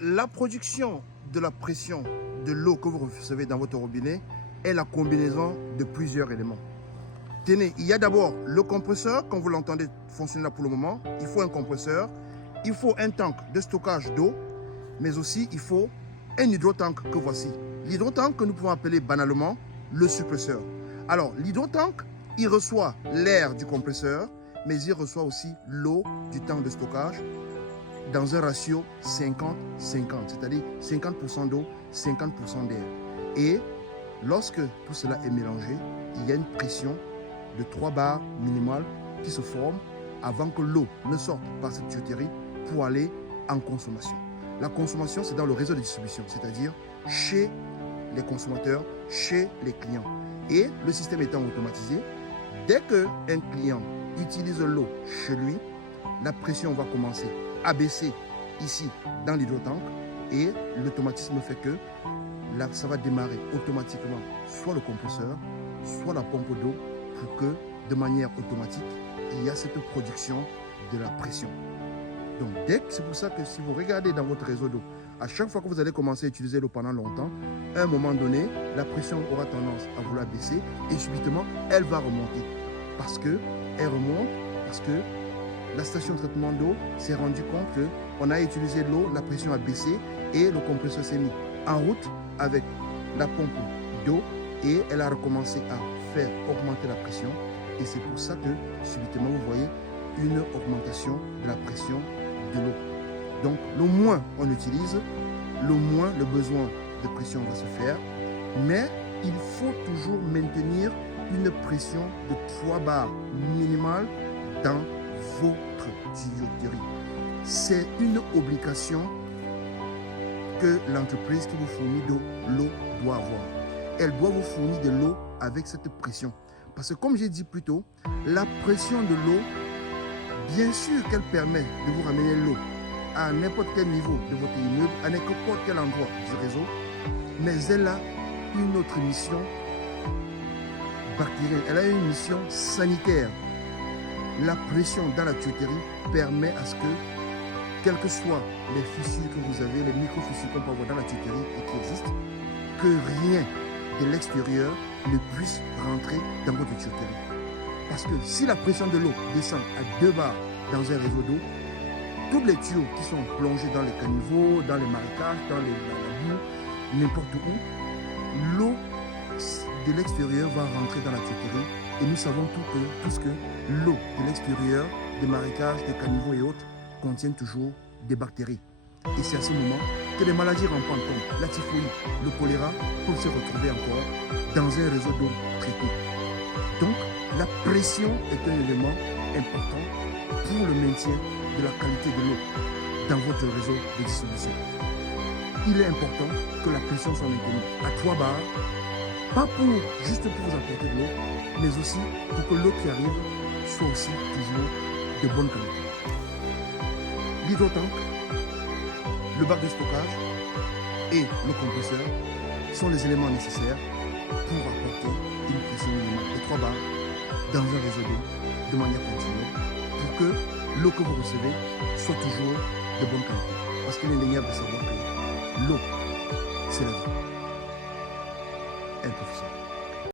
La production de la pression de l'eau que vous recevez dans votre robinet est la combinaison de plusieurs éléments. Tenez, il y a d'abord le compresseur, comme vous l'entendez fonctionner là pour le moment. Il faut un compresseur, il faut un tank de stockage d'eau, mais aussi il faut un hydrotank que voici. L'hydrotank que nous pouvons appeler banalement le suppresseur. Alors, l'hydrotank, il reçoit l'air du compresseur, mais il reçoit aussi l'eau du tank de stockage dans un ratio 50-50, c'est-à-dire 50% d'eau, 50% d'air. Et lorsque tout cela est mélangé, il y a une pression de 3 bars minimales qui se forme avant que l'eau ne sorte par cette tuyauterie pour aller en consommation. La consommation, c'est dans le réseau de distribution, c'est-à-dire chez les consommateurs, chez les clients. Et le système étant automatisé, dès qu'un client utilise l'eau chez lui, la pression va commencer à baisser ici dans l'hydrotank et l'automatisme fait que là, ça va démarrer automatiquement soit le compresseur, soit la pompe d'eau pour que de manière automatique, il y a cette production de la pression. Donc, c'est pour ça que si vous regardez dans votre réseau d'eau, à chaque fois que vous allez commencer à utiliser l'eau pendant longtemps, à un moment donné, la pression aura tendance à vouloir baisser et subitement, elle va remonter. Parce que la station de traitement d'eau s'est rendu compte qu'on a utilisé l'eau, la pression a baissé et le compresseur s'est mis en route avec la pompe d'eau et elle a recommencé à faire augmenter la pression. Et c'est pour ça que subitement, vous voyez une augmentation de la pression de l'eau. Donc, le moins on utilise, le moins le besoin de pression va se faire. Mais il faut toujours maintenir une pression de 3 bars minimale dans votre tuyauterie. C'est une obligation que l'entreprise qui vous fournit de l'eau doit avoir. Elle doit vous fournir de l'eau avec cette pression. Parce que comme j'ai dit plus tôt, la pression de l'eau, bien sûr qu'elle permet de vous ramener l'eau à n'importe quel niveau de votre immeuble, à n'importe quel endroit du réseau, mais elle a une autre mission bactérienne, elle a une mission sanitaire. La pression dans la tuyauterie permet à ce que, quelles que soient les fissures que vous avez, les micro-fissures qu'on peut avoir dans la tuyauterie et qui existent, que rien de l'extérieur ne puisse rentrer dans votre tuyauterie. Parce que si la pression de l'eau descend à 2 bars dans un réseau d'eau, tous les tuyaux qui sont plongés dans les caniveaux, dans les marécages, dans la boue, n'importe où, l'eau de l'extérieur va rentrer dans la tuyauterie et nous savons tous que l'eau de l'extérieur, des marécages, des caniveaux et autres, contient toujours des bactéries. Et c'est à ce moment que les maladies rampantes comme la typhoïde, le choléra peuvent se retrouver encore dans un réseau d'eau traitée. Donc, la pression est un élément important pour le maintien de la qualité de l'eau dans votre réseau de distribution. Il est important que la pression soit maintenue à 3 bars, pas juste pour vous apporter de l'eau, mais aussi pour que l'eau qui arrive soit aussi toujours de bonne qualité. L'hydrotank, le bac de stockage et le compresseur sont les éléments nécessaires pour apporter une pression minimale de 3 bars dans un réseau d'eau de manière continue pour que l'eau que vous recevez soit toujours de bonne qualité. Parce qu'il est indéniable de savoir que l'eau, c'est la vie.